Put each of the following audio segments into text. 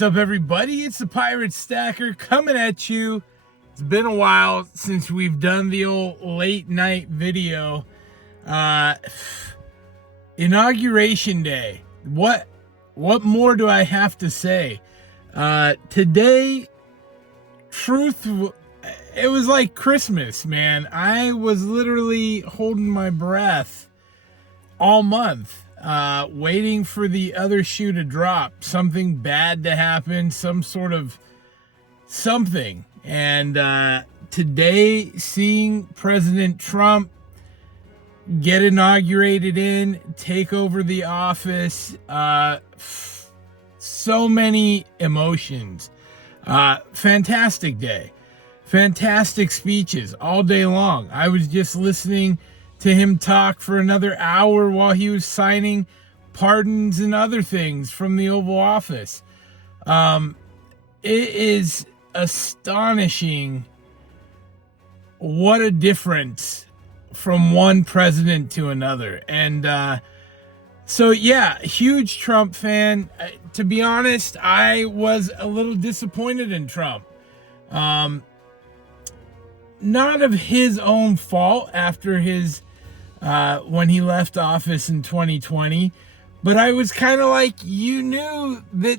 What's up, everybody? It's the Pirate Stacker coming at you. It's been a while since we've done the old late night video. Inauguration Day. What more do I have to say? Today, it was like Christmas, man. I was literally holding my breath all month. Waiting for the other shoe to drop, something bad to happen, some sort of something. And today, seeing President Trump get inaugurated take over the office, so many emotions. Fantastic day. Fantastic speeches all day long. I was just listening to him talk for another hour while he was signing pardons and other things from the Oval Office. It is astonishing what a difference from one president to another. And so, yeah, huge Trump fan. To be honest, I was a little disappointed in Trump. Not of his own fault after his when he left office in 2020, but I was kind of like, you knew that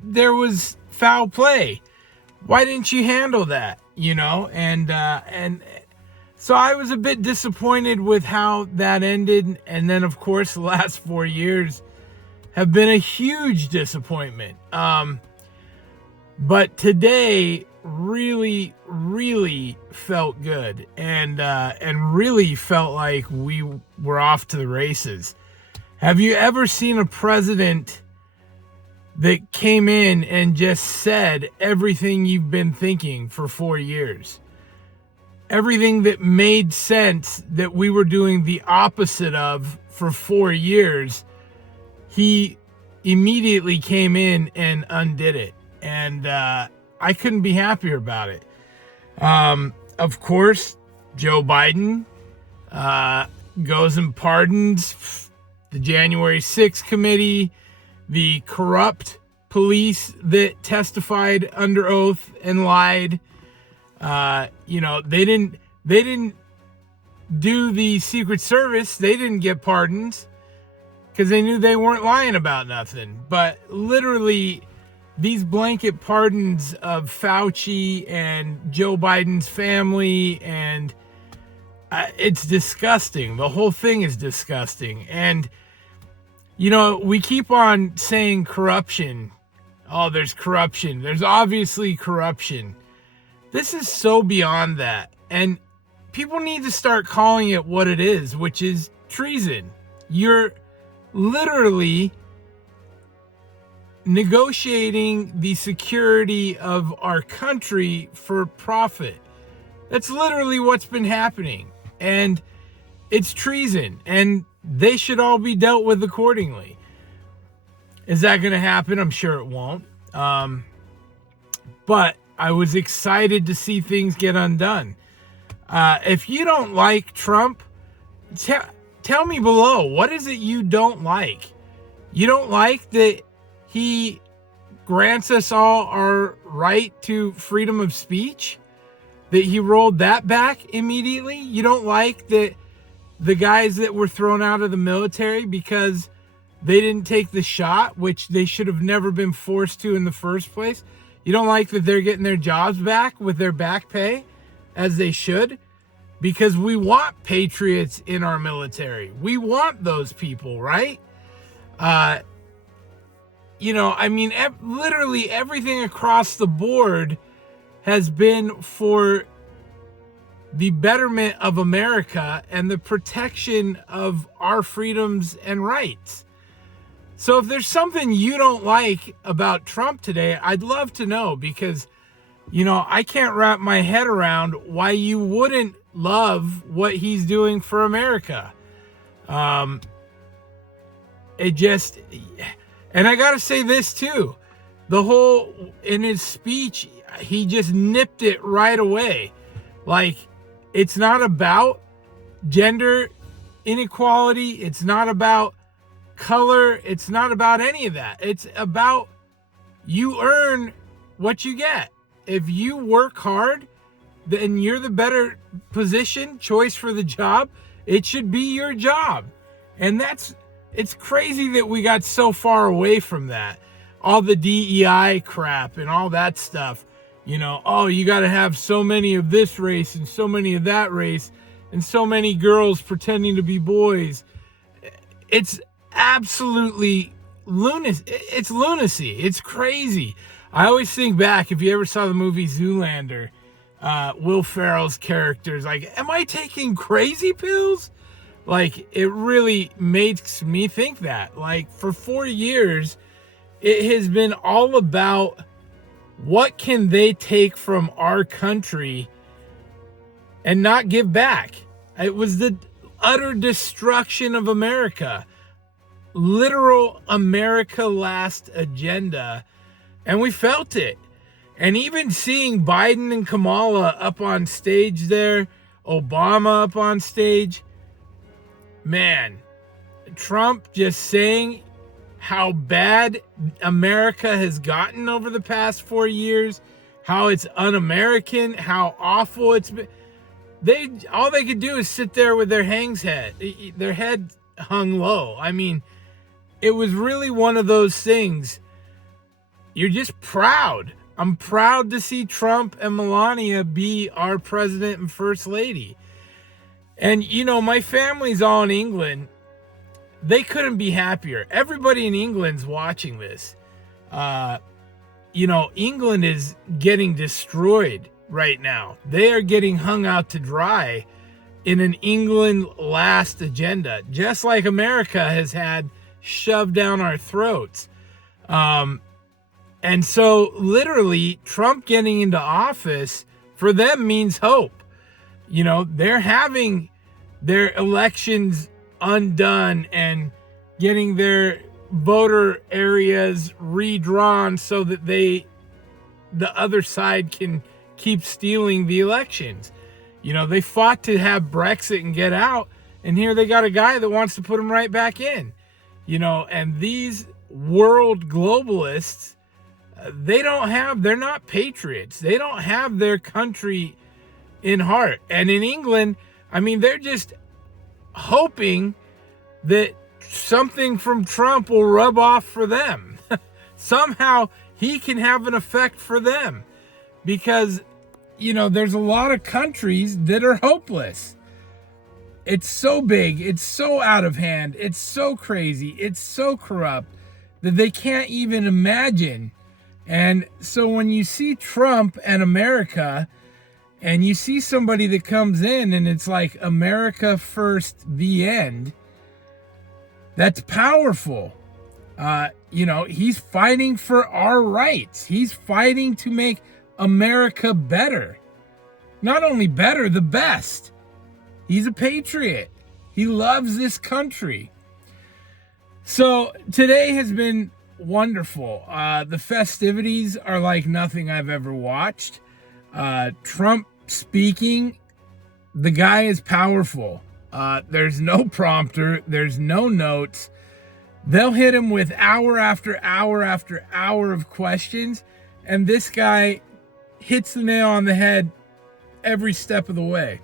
there was foul play. Why didn't you handle that? You know, and so I was a bit disappointed with how that ended. And then, of course, the last 4 years have been a huge disappointment. But today really felt good and really felt like we were off to the races. Have you ever seen a president that came in and just said everything you've been thinking for 4 years? Everything that made sense that we were doing the opposite of for 4 years, he immediately came in and undid it. And I couldn't be happier about it. Of course, Joe Biden goes and pardons the January 6th committee, the corrupt police that testified under oath and lied. You know, they didn't do the Secret Service. They didn't get pardons because they knew they weren't lying about nothing. But literally, these blanket pardons of Fauci and Joe Biden's family, and it's disgusting. The whole thing is disgusting. And, you know, we keep on saying corruption. Oh, there's corruption. There's obviously corruption. This is so beyond that. And people need to start calling it what it is, which is treason. You're literally negotiating the security of our country for profit. That's literally what's been happening. And it's treason. And they should all be dealt with accordingly. Is that going to happen? I'm sure it won't. But I was excited to see things get undone. If you don't like Trump, tell me below. What is it you don't like? You don't like that he grants us all our right to freedom of speech? That he rolled that back immediately? You don't like that the guys that were thrown out of the military because they didn't take the shot, which they should have never been forced to in the first place? You don't like that they're getting their jobs back with their back pay, as they should? Because we want patriots in our military. We want those people, right? You know, I mean, literally everything across the board has been for the betterment of America and the protection of our freedoms and rights. So if there's something you don't like about Trump today, I'd love to know, because, you know, I can't wrap my head around why you wouldn't love what he's doing for America. And I got to say this too. In his speech, he just nipped it right away. Like, it's not about gender inequality. It's not about color. It's not about any of that. It's about you earn what you get. If you work hard, then you're the better position, choice for the job. It should be your job. And it's crazy that we got so far away from that. All the DEI crap and all that stuff. Oh, you got to have so many of this race and so many of that race and so many girls pretending to be boys. It's absolutely lunacy. It's lunacy. It's crazy. I always think back, if you ever saw the movie Zoolander, Will Ferrell's character's like, am I taking crazy pills? Like, it really makes me think that. Like, for 4 years, it has been all about what can they take from our country and not give back. It was the utter destruction of America. Literal America last agenda. And we felt it. And even seeing Biden and Kamala up on stage there, Obama up on stage, man, Trump just saying how bad America has gotten over the past 4 years, how it's un-American, how awful it's been. All they could do is sit there with their head hung low. I mean, it was really one of those things. You're just proud. I'm proud to see Trump and Melania be our president and first lady. And, my family's all in England. They couldn't be happier. Everybody in England's watching this. England is getting destroyed right now. They are getting hung out to dry in an England last agenda, just like America has had shoved down our throats. And so literally Trump getting into office for them means hope. They're having their elections undone and getting their voter areas redrawn so that the other side can keep stealing the elections. They fought to have Brexit and get out, and here they got a guy that wants to put them right back in. And these world globalists, they're not patriots. They don't have their country in heart. And in England, they're just hoping that something from Trump will rub off for them. Somehow he can have an effect for them. Because, there's a lot of countries that are hopeless. It's so big. It's so out of hand. It's so crazy. It's so corrupt that they can't even imagine. And so when you see Trump and America, and you see somebody that comes in and it's like America first, the end, that's powerful. He's fighting for our rights. He's fighting to make America better. Not only better, the best. He's a patriot. He loves this country. So today has been wonderful. The festivities are like nothing I've ever watched. Trump speaking, the guy is powerful. There's no prompter. There's no notes. They'll hit him with hour after hour after hour of questions, and this guy hits the nail on the head every step of the way.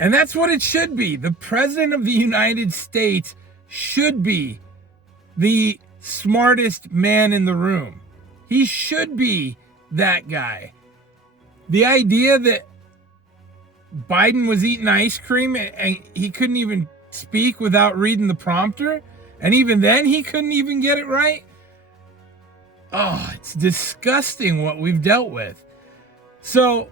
And that's what it should be. The President of the United States should be the smartest man in the room. He should be that guy. The idea that Biden was eating ice cream and he couldn't even speak without reading the prompter, and even then he couldn't even get it right. Oh, it's disgusting what we've dealt with. So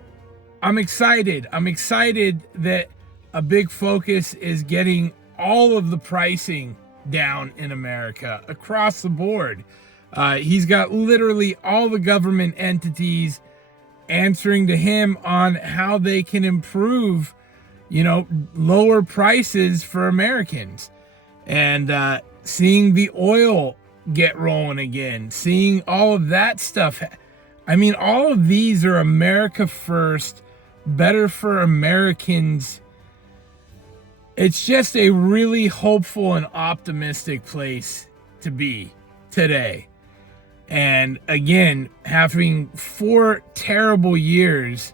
I'm excited. I'm excited that a big focus is getting all of the pricing down in America across the board. He's got literally all the government entities answering to him on how they can improve, lower prices for Americans. And seeing the oil get rolling again, seeing all of that stuff. All of these are America first, better for Americans. It's just a really hopeful and optimistic place to be today. And again, having 4 terrible years.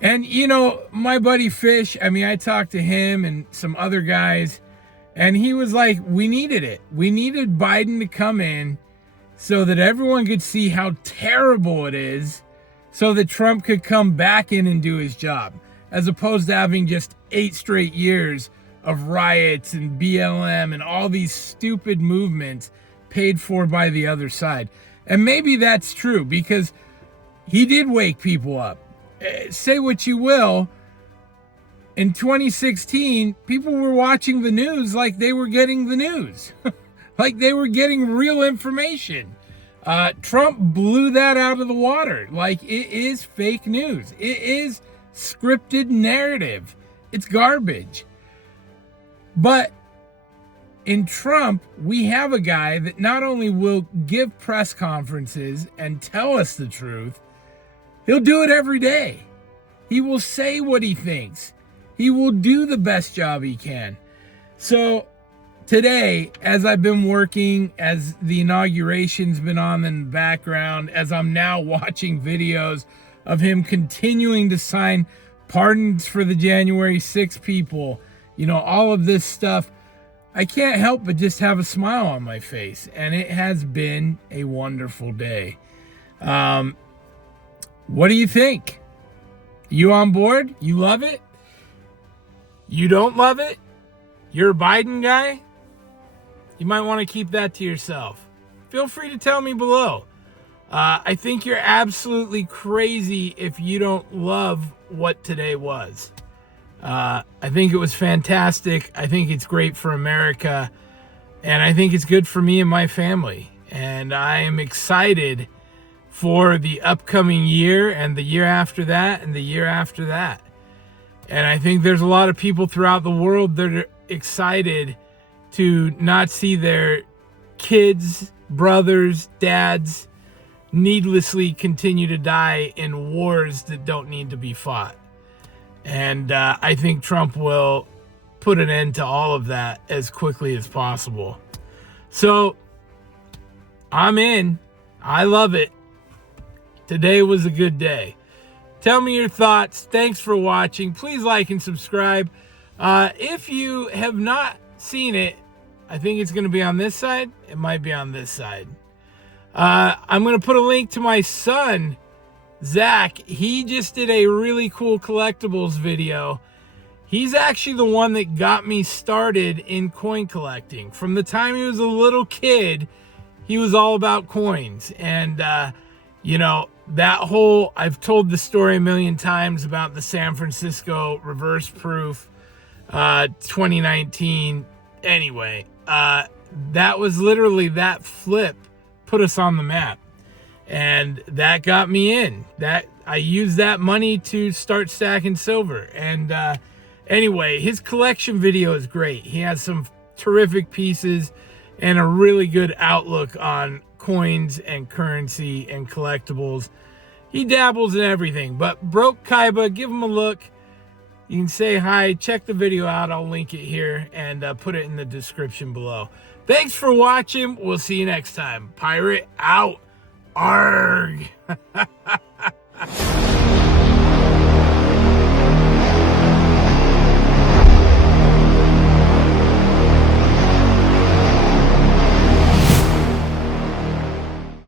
And, you know, my buddy Fish, I mean, I talked to him and some other guys, and he was like, we needed it. We needed Biden to come in so that everyone could see how terrible it is, so that Trump could come back in and do his job, as opposed to having just 8 straight years of riots and BLM and all these stupid movements paid for by the other side. And maybe that's true, because he did wake people up. Say what you will, in 2016, people were watching the news like they were getting the news. Like they were getting real information. Trump blew that out of the water. Like, it is fake news. It is scripted narrative. It's garbage. But in Trump, we have a guy that not only will give press conferences and tell us the truth, he'll do it every day. He will say what he thinks. He will do the best job he can. So today, as I've been working, as the inauguration's been on in the background, as I'm now watching videos of him continuing to sign pardons for the January 6th people, you know, all of this stuff, I can't help but just have a smile on my face. And it has been a wonderful day. What do you think? You on board? You love it? You don't love it? You're a Biden guy? You might want to keep that to yourself. Feel free to tell me below. I think you're absolutely crazy if you don't love what today was. I think it was fantastic. I think it's great for America. And I think it's good for me and my family. And I am excited for the upcoming year and the year after that and the year after that. And I think there's a lot of people throughout the world that are excited to not see their kids, brothers, dads needlessly continue to die in wars that don't need to be fought. And I think Trump will put an end to all of that as quickly as possible. So I'm in. I love it. Today was a good day. Tell me your thoughts. Thanks for watching. Please like and subscribe. If you have not seen it, I think it's going to be on this side. It might be on this side. I'm going to put a link to my son, Zach. He just did a really cool collectibles video. He's actually the one that got me started in coin collecting. From the time he was a little kid, he was all about coins. And, you know, that whole, I've told the story a million times about the San Francisco reverse proof, 2019. Anyway, that was literally, that flip put us on the map. And that got me in. That I used that money to start stacking silver. And anyway, his collection video is great. He has some terrific pieces and a really good outlook on coins and currency and collectibles. He dabbles in everything. But Broke Kaiba, give him a look. You can say hi. Check the video out. I'll link it here and put it in the description below. Thanks for watching. We'll see you next time. Pirate out. Arg.